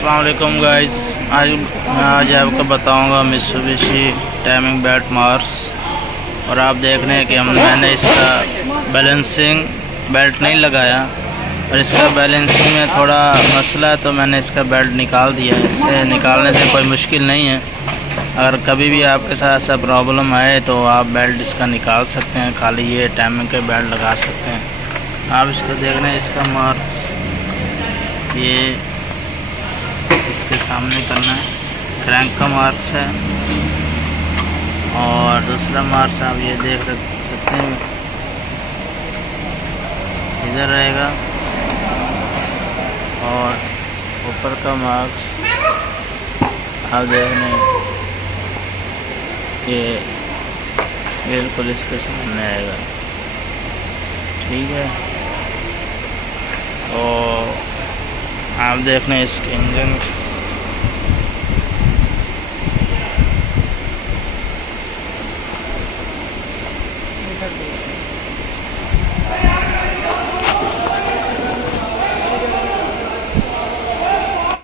अस्सलाम वालेकुम गाइस, आज आपको बताऊंगा मित्सुबिशी टाइमिंग बेल्ट मार्स। और आप देख रहे हैं कि मैंने इसका बैलेंसिंग बेल्ट नहीं लगाया और इसका बैलेंसिंग में थोड़ा मसला है, तो मैंने इसका बेल्ट निकाल दिया। इससे निकालने से कोई मुश्किल नहीं है। अगर कभी भी आपके साथ ऐसा प्रॉब्लम आए तो आप बेल्ट इसका निकाल सकते हैं, खाली ये टाइमिंग के बेल्ट लगा सकते हैं। आप इसको देख रहे हैं, इसका मार्क्स ये इसके सामने करना है, क्रैंक का मार्क्स है। और दूसरा मार्क्स आप ये देख सकते हैं, इधर रहेगा। और ऊपर का मार्क्स आप देख रहे हैं, ये बिल्कुल इसके सामने आएगा। ठीक है, और आप देख रहे हैं इसके इंजन